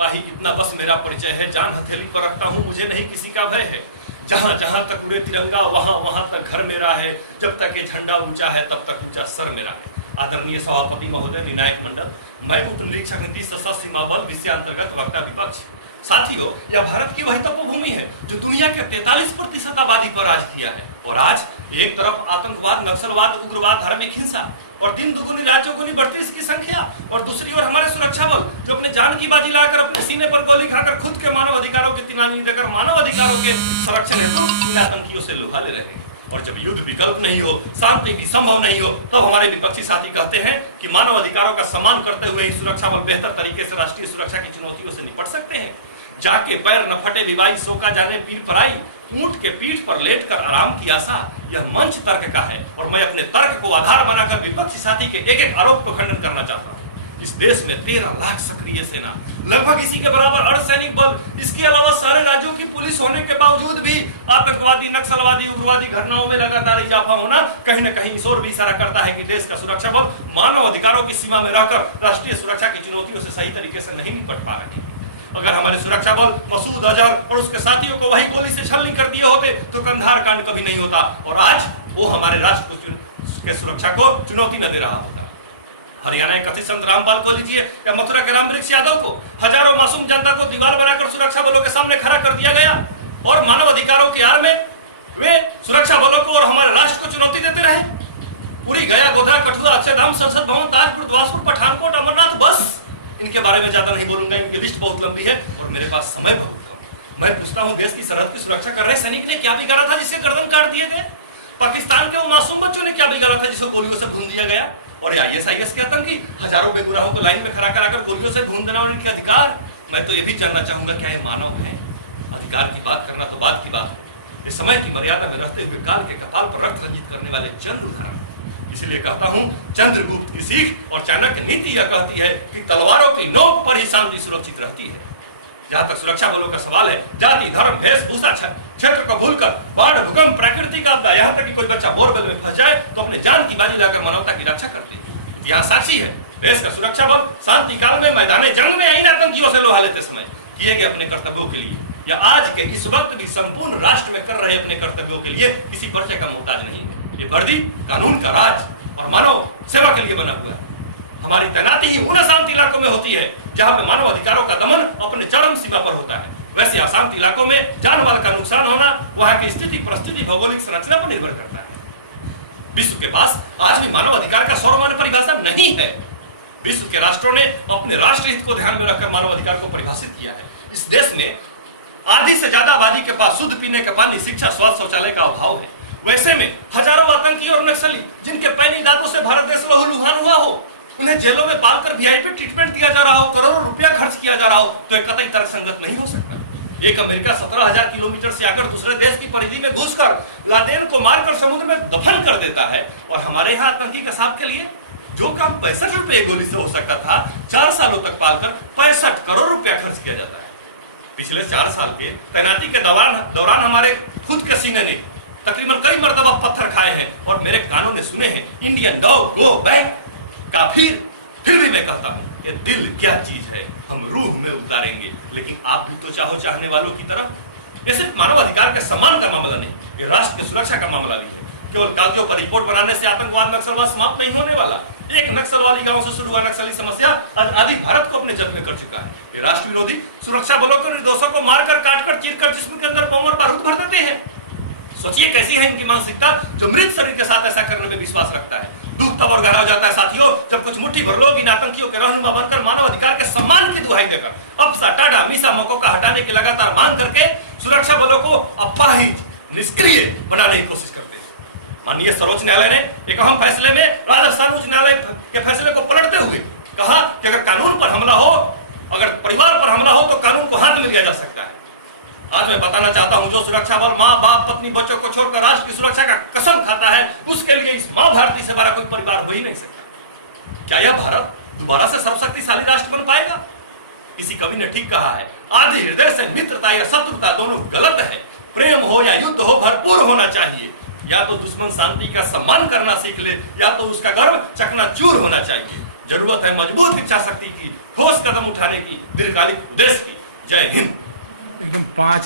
सिपाही इतना बस मेरा परिचय है, जान हथेली पर रखता हूँ, मुझे नहीं किसी का भय है। जहां जहां तक उड़े तिरंगा वहां वहां तक घर मेरा है, जब तक ये झंडा ऊंचा है तब तक ऊंचा सर मेरा है। आदरणीय सभापति महोदय, निर्णायक मंडल, मैं उप निरीक्षक नीति सशस्त्र सीमा बल विषयांतर्गत वक्ता विपक्ष। साथियों, यह भारत की वही तपोभूमि है जो दुनिया के 43% आबादी पर राज किया है। और आज एक तरफ आतंकवाद, नक्सलवाद, उग्रवाद, धार्मिक हिंसा और दिन दुगुनी रात चौगुनी बढ़ती इसकी संख्या, और दूसरी ओर हमारे सुरक्षा बल जो अपने जान की बाजी लाकर अपने सीने पर गोली खाकर खुद के मानव अधिकारों की तिलांजलि देकर मानव अधिकारों के संरक्षण हेतु इन आतंकियों से लुहा ले रहे हैं। और जब युद्ध विकल्प नहीं हो, शांति भी संभव नहीं हो, तब तो हमारे विपक्षी साथी कहते हैं कि मानव अधिकारों का सम्मान करते हुए ही सुरक्षा बल बेहतर तरीके से राष्ट्रीय सुरक्षा की चुनौतियों से निपट सकते हैं। जाके पैर न फटे विवाही सो का जाने पीर पराई, ऊंट के पीठ पर लेटकर आराम की आशा, यह मंच तर्क का है। और मैं अपने तर्क को आधार बनाकर विपक्षी साथी के एक एक आरोप को खंडन करना चाहता हूँ। इस देश में 13 लाख सक्रिय सेना, लगभग इसी के बराबर अर्धसैनिक बल, इसके अलावा सारे राज्यों की पुलिस होने के बावजूद भी आतंकवादी, नक्सलवादी, उग्रवादी घटनाओं में लगातार इजाफा होना कहीं न कहीं इस ओर भी इशारा करता है कि देश का सुरक्षा बल मानव अधिकारों की सीमा में रहकर राष्ट्रीय सुरक्षा की चुनौतियों से सही तरीके से नहीं निपट पा रहे। अगर हमारे सुरक्षा बल मसूद अजहर और उसके साथियों को वही गोली से छलनी कर दिए होते तो कंधार कांड कभी नहीं होता और आज वो हमारे राष्ट्र के सुरक्षा को चुनौती न दे रहा होता। हरियाणा के कथित संत रामपाल को लीजिए या मथुरा के रामवृक्ष यादव को, हजारों मासूम जनता को दीवार बनाकर सुरक्षा बलों के सामने खड़ा कर दिया गया और मानव अधिकारों की आड़ में वे सुरक्षा बलों को और हमारे राष्ट्र को चुनौती देते रहे। पूरी गया, गोधरा, कठुआ, अक्षरधाम, संसद भवन, ताजपुर, द्वारपुर, पठानकोट, अमरनाथ, बस इनके बारे में ज्यादा नहीं बोलूंगा, इनकी लिस्ट बहुत लंबी है और मेरे पास समय बहुत कम। मैं पूछता हूं, देश की सरहद की सुरक्षा कर रहे सैनिक ने क्या बिगाड़ा था जिससे गर्दन काट दिए गए? पाकिस्तान के वो मासूम बच्चों ने क्या बिगाड़ा था जिसको गोलियों से भून दिया गया? और ISIS के आतंकी हजारों बेगुनाहों को लाइन में खड़ा कराकर गोलियों से भून देना उनके अधिकार। मैं तो ये भी जानना चाहूंगा, क्या ये मानव है? अधिकार की बात करना तो बात की बात है, इस समय की मर्यादा में रहते हुए काल के कपाल पर रक्त रंजित करने वाले चंद्र धर्म। इसलिए कहता हूं, चंद्रगुप्त की सीख और चाणक्य नीति यह कहती है कि तलवारों की नोक पर ही शांति सुरक्षित रहती है। जहां तक सुरक्षा बलों का सवाल है, जाति, धर्म, वेशभूषा, क्षेत्र को भूलकर बाढ़, भूकंप, प्राकृतिक आपदा, यहाँ तक कि कोई बच्चा बोरवेल में फंस जाए तो अपने जान की बाजी लाकर मानवता की रक्षा करते हैं। इतिहास साक्षी है, देश का सुरक्षा बल शांति काल में मैदान जंग में इन आतंकियों से लोहा लेते समय किए गए अपने कर्तव्यों के लिए या आज के इस वक्त भी संपूर्ण राष्ट्र में कर रहे अपने कर्तव्यों के लिए किसी परिचय का मोहताज नहीं है। ये वर्दी कानून का राज और मानव सेवा के लिए बना हुआ है। हमारी तैनाती ही उन अशांत इलाकों में होती है जहां पे मानव अधिकारों का दमन अपने चरम सीमा पर होता है। वैसे अशांत इलाकों में जान माल का नुकसान होना वहां की स्थिति, परिस्थिति, भौगोलिक संरचना पर निर्भर करता है। विश्व के पास आज भी मानव अधिकार का सर्वमान्य परिभाषा नहीं है। विश्व के राष्ट्रों ने अपने राष्ट्र हित को ध्यान में रखकर मानव अधिकार को परिभाषित किया है। इस देश में आधी से ज्यादा आबादी के पास शुद्ध पीने का पानी, शिक्षा, स्वास्थ्य, शौचालय का अभाव है। वैसे में हजारों आतंकी और नक्सली जिनके पैनी दांतों से भारत देश लहूलुहान हुआ हो, उन्हें जेलों में पालकर VIP ट्रीटमेंट दिया जा रहा हो, करोड़ों रुपया खर्च किया जा रहा हो, तो एक कतई तर्कसंगत नहीं हो सकता। एक अमेरिका 17,000 किलोमीटर से आकर दूसरे देश की परिधि में घुसकर लादेन को मारकर समुद्र में दफन कर देता है और हमारे यहाँ आतंकी कसाब के लिए जो काम 65 रुपए गोली से हो सकता था, 4 सालों तक पालकर 65 करोड़ रुपया खर्च किया जाता है। पिछले 4 साल के तैनाती के दौरान हमारे खुद के सीने ने तकरीबन कई मरतबा पत्थर खाए हैं और मेरे कानों ने सुने हैं इंडियन डॉग गो बैक काफिर। फिर भी मैं कहता हूं, ये दिल क्या चीज है, हम रूह में उतारेंगे। लेकिन आप भी तो चाहो चाहने वालों की तरह। ये सिर्फ मानव अधिकार के सम्मान का मामला नहीं, ये राष्ट्र की सुरक्षा का मामला भी है। केवल कागजों पर रिपोर्ट बनाने से आतंकवाद, नक्सलवाद समाप्त नहीं होने वाला। एक नक्सलवादी गांव से शुरू हुआ नक्सली समस्या आज आदि भारत को अपने जद में कर चुका है। ये राष्ट्र विरोधी सुरक्षा बलों को निर्दोषों को मारकर, काटकर, चीरकर जिस्म के अंदर बम और बारूद भर देते हैं। सोचिए कैसी है इनकी मानसिकता जो मृत शरीर के साथ ऐसा करने में विश्वास रखता है। दुख तब और गहरा हो जाता है साथियों, जब कुछ मुट्ठी भर लोग इन आतंकियों के रहनुमा बनकर मानव अधिकार के सम्मान की दुहाई देकर अफसा, टाडा, मीसा, मौकों का हटाने की लगातार मांग करके सुरक्षा बलों को अपाहिज, निष्क्रिय बनाने की कोशिश करते हैं। माननीय सर्वोच्च न्यायालय ने एक अहम फैसले में राजस्थान उच्च न्यायालय के फैसले को पलटते हुए कहा कि अगर कानून पर हमला हो, अगर परिवार पर हमला हो तो कानून को हाथ में लिया जा सकता है। आज मैं बताना चाहता हूं, जो सुरक्षा बल माँ, बाप, पत्नी, बच्चों को छोड़कर राष्ट्र की सुरक्षा का कसम खाता है, उसके लिए इस माँ भारती से बड़ा कोई परिवार हो ही नहीं सकता। क्या यह भारत दोबारा से सर्वशक्तिशाली राष्ट्र बन पाएगा? किसी कवि ने ठीक कहा है, आदि हृदय से मित्रता या शत्रुता दोनों गलत है। प्रेम हो या युद्ध हो, भरपूर होना चाहिए। या तो दुश्मन शांति का सम्मान करना सीख ले या तो उसका गर्व चकनाचूर होना चाहिए। जरूरत है मजबूत इच्छा शक्ति की, ठोस कदम उठाने की, दीर्घकालिक उद्देश्य की। जय हिंद। एकदम 5